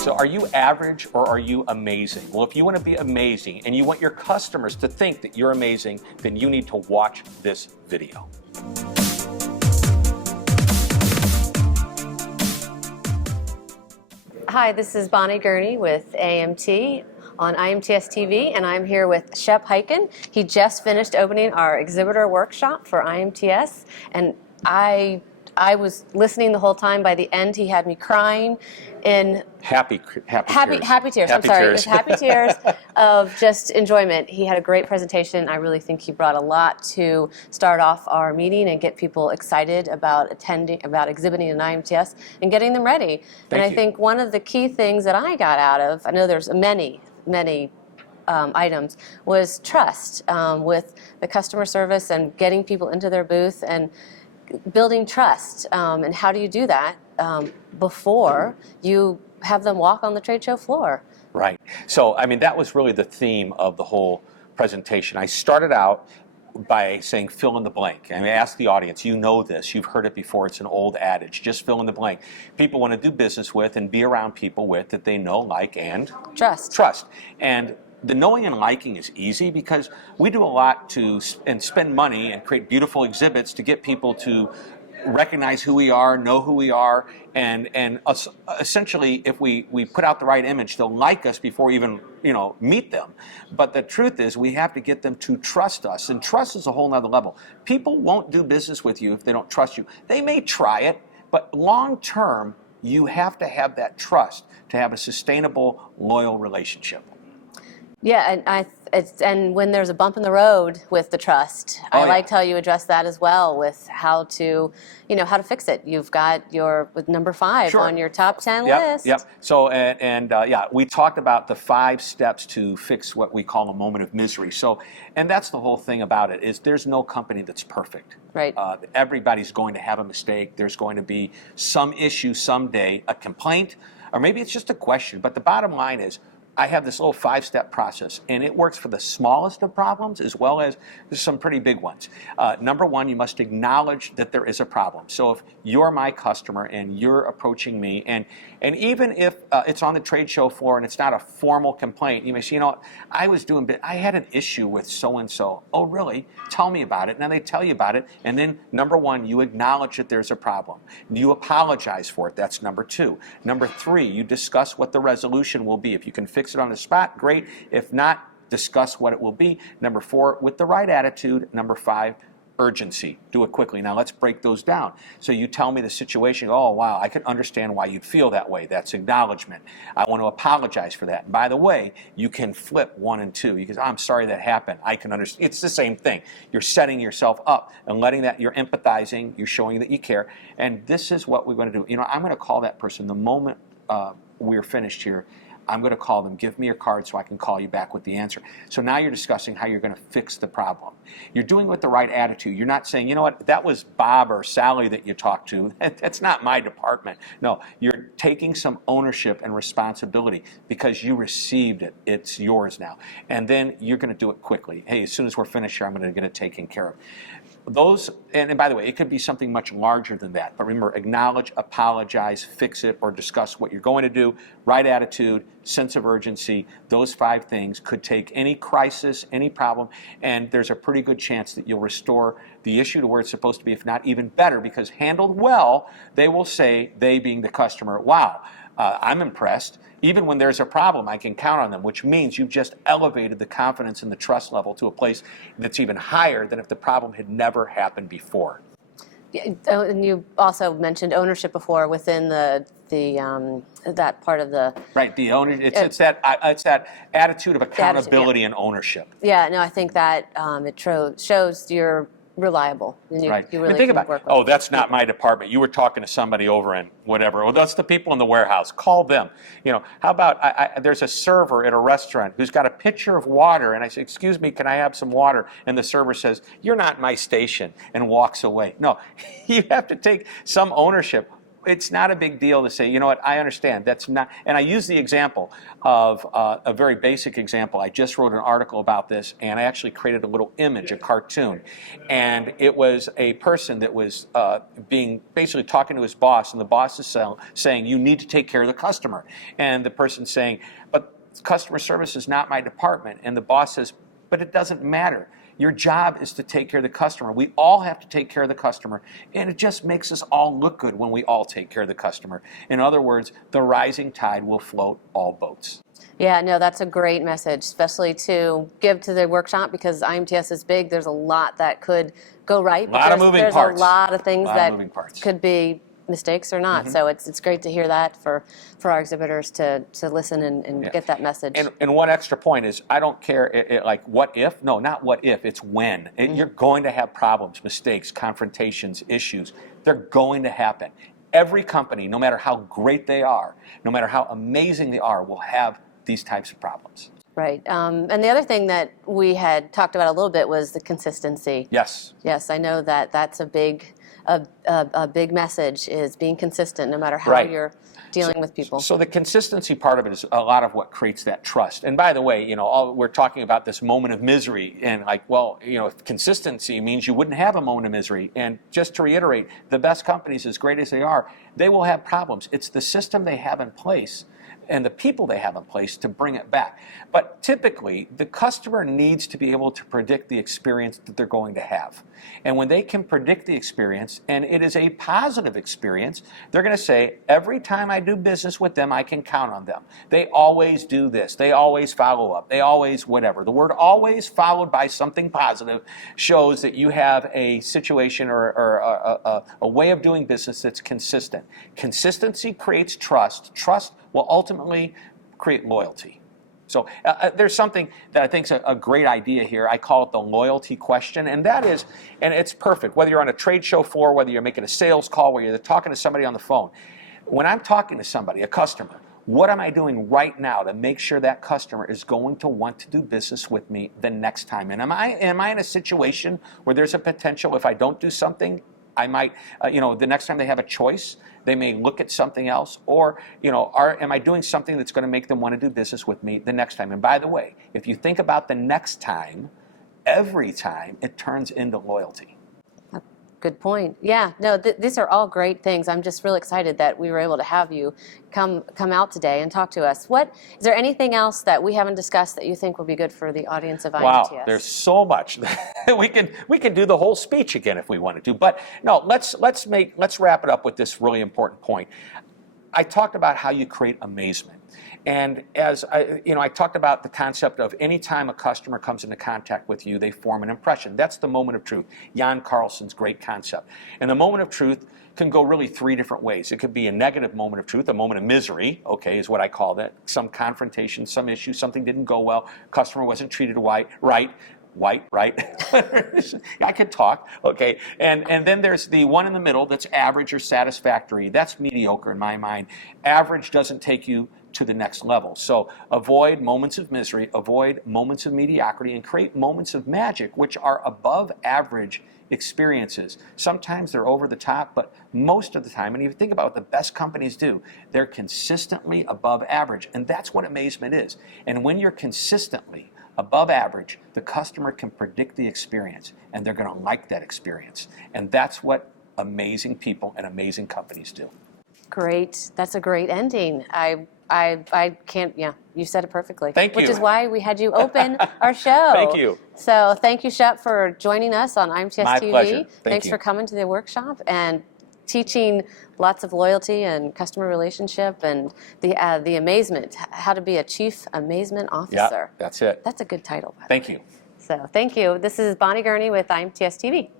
So are you average or are you amazing? Well, if you want to be amazing and you want your customers to think that you're amazing, then you need to watch this video. Hi, this is Bonnie Gurney with AMT on IMTS TV, and I'm here with Shep Hyken. He just finished opening our Exhibitor Workshop for IMTS, and I was listening the whole time. By the end, he had me crying in Happy tears. Happy tears. I'm sorry. It was happy tears of just enjoyment. He had a great presentation. I really think he brought a lot to start off our meeting and get people excited about exhibiting in IMTS and getting them ready. And I think one of the key things that I got out of, I know there's many items, was trust with the customer service and getting people into their booth and building trust. And how do you do that before you have them walk on the trade show floor? Right. So, I mean, that was really the theme of the whole presentation. I started out by saying fill in the blank. And I asked the audience, you know this, you've heard it before, it's an old adage, just fill in the blank. People want to do business with and be around people with that they know, like, and trust. And the knowing and liking is easy because we do a lot to spend money and create beautiful exhibits to get people to recognize who we are, know who we are, and essentially, if we put out the right image, they'll like us before we even meet them. But the truth is, we have to get them to trust us, and trust is a whole nother level. People won't do business with you if they don't trust you. They may try it, but long term, you have to have that trust to have a sustainable, loyal relationship. Yeah, and when there's a bump in the road with the trust, I liked how you addressed that as well with how to fix it. You've got with number 5 on your top 10 list. Yep. So we talked about the 5 steps to fix what we call a moment of misery. So, and that's the whole thing about it is there's no company that's perfect. Right. Everybody's going to have a mistake. There's going to be some issue someday, a complaint, or maybe it's just a question. But the bottom line is, I have this little 5-step process, and it works for the smallest of problems as well as some pretty big ones. Number 1, you must acknowledge that there is a problem. So if you're my customer and you're approaching me, and even if it's on the trade show floor and it's not a formal complaint, you may say, I had an issue with so-and-so. Oh, really? Tell me about it. Now they tell you about it, and then number 1, you acknowledge that there's a problem. You apologize for it. That's number 2. Number 3, you discuss what the resolution will be. If you can fix it on the spot, great. If not, discuss what it will be. Number 4, with the right attitude. Number 5, urgency. Do it quickly. Now let's break those down. So you tell me the situation. Oh, wow, I can understand why you'd feel that way. That's acknowledgement. I want to apologize for that. And by the way, you can flip 1 and 2 because I'm sorry that happened. I can understand. It's the same thing. You're setting yourself up and letting that, you're empathizing, you're showing that you care. And this is what we're going to do. I'm going to call that person the moment we're finished here. I'm going to call them, give me your card so I can call you back with the answer. So now you're discussing how you're going to fix the problem. You're doing it with the right attitude. You're not saying, you know what, that was Bob or Sally that you talked to. That's not my department. No, you're taking some ownership and responsibility because you received it. It's yours now. And then you're going to do it quickly. Hey, as soon as we're finished here, I'm going to get it taken care of. Those, and by the way, it could be something much larger than that. But remember, acknowledge, apologize, fix it, or discuss what you're going to do. Right attitude, sense of urgency, those 5 things could take any crisis, any problem, and there's a pretty good chance that you'll restore the issue to where it's supposed to be, if not even better, because handled well, they will say, they being the customer, wow, I'm impressed. Even when there's a problem, I can count on them, which means you've just elevated the confidence and the trust level to a place that's even higher than if the problem had never happened before. And you also mentioned ownership before within that part of the right. The owner, it's that attitude of accountability and ownership. Yeah, no, I think that it shows you're reliable. And you really think about, work with that's not my department. You were talking to somebody over in whatever. Well, that's the people in the warehouse. Call them. How about there's a server at a restaurant who's got a pitcher of water, and I say, excuse me, can I have some water? And the server says, you're not my station, and walks away. No, you have to take some ownership. it's not a big deal to say, you know what, I understand. That's not, and I use the example of a very basic example. I just wrote an article about this, and I actually created a little image, a cartoon. And it was a person that was basically talking to his boss, and the boss is saying, you need to take care of the customer. And the person saying, but customer service is not my department. And the boss says, but it doesn't matter. Your job is to take care of the customer. We all have to take care of the customer, and it just makes us all look good when we all take care of the customer. In other words, the rising tide will float all boats. Yeah, no, that's a great message, especially to give to the workshop, because IMTS is big. There's a lot that could go right. There's a lot of things that could be mistakes or not. Mm-hmm. So it's great to hear that for our exhibitors to listen and get that message. And one extra point is, I don't care like what if. No, not what if. It's when. You're going to have problems, mistakes, confrontations, issues. They're going to happen. Every company, no matter how great they are, no matter how amazing they are, will have these types of problems. Right. And the other thing that we had talked about a little bit was the consistency. Yes. Yes, I know that that's a big message, is being consistent no matter how you're dealing with people. So the consistency part of it is a lot of what creates that trust. And by the way, we're talking about this moment of misery, and if consistency means you wouldn't have a moment of misery. And just to reiterate, the best companies, as great as they are, they will have problems. It's the system they have in place and the people they have in place to bring it back. But typically, the customer needs to be able to predict the experience that they're going to have. And when they can predict the experience, and it is a positive experience, they're going to say, every time I do business with them, I can count on them. They always do this. They always follow up. They always whatever. The word always followed by something positive shows that you have a situation or a way of doing business that's consistent. Consistency creates trust. Trust will ultimately create loyalty. So there's something that I think is a great idea here. I call it the loyalty question, and that is, and it's perfect, whether you're on a trade show floor, whether you're making a sales call, whether you're talking to somebody on the phone. When I'm talking to somebody, a customer, what am I doing right now to make sure that customer is going to want to do business with me the next time? And am I in a situation where there's a potential, if I don't do something, I might, the next time they have a choice, they may look at something else, or, am I doing something that's going to make them want to do business with me the next time? And by the way, if you think about the next time, every time it turns into loyalty. Good point. Yeah, no, these are all great things. I'm just really excited that we were able to have you come out today and talk to us. Is there anything else that we haven't discussed that you think will be good for the audience of IMTS? Wow, there's so much. we can do the whole speech again if we wanted to. But no, let's wrap it up with this really important point. I talked about how you create amazement. And as I talked about the concept of any time a customer comes into contact with you, they form an impression. That's the moment of truth. Jan Carlson's great concept. And the moment of truth can go really three different ways. It could be a negative moment of truth, a moment of misery, is what I call that. Some confrontation, some issue, something didn't go well, customer wasn't treated right. I could talk, and then there's the one in the middle that's average or satisfactory. That's mediocre in my mind. Average doesn't take you to the next level. So avoid moments of misery, avoid moments of mediocrity, and create moments of magic, which are above average experiences. Sometimes they're over the top, but most of the time, and if you think about what the best companies do, they're consistently above average, and that's what amazement is. And when you're consistently above average, the customer can predict the experience, and they're going to like that experience. And that's what amazing people and amazing companies do. Great. That's a great ending. I can't, you said it perfectly. Thank you. Which is why we had you open our show. Thank you. So thank you, Shep, for joining us on IMTS My TV. pleasure. Thanks for coming to the workshop and teaching lots of loyalty and customer relationship and the amazement, how to be a chief amazement officer. Yeah, that's it. That's a good title. Thank you. So thank you. This is Bonnie Gurney with IMTS TV.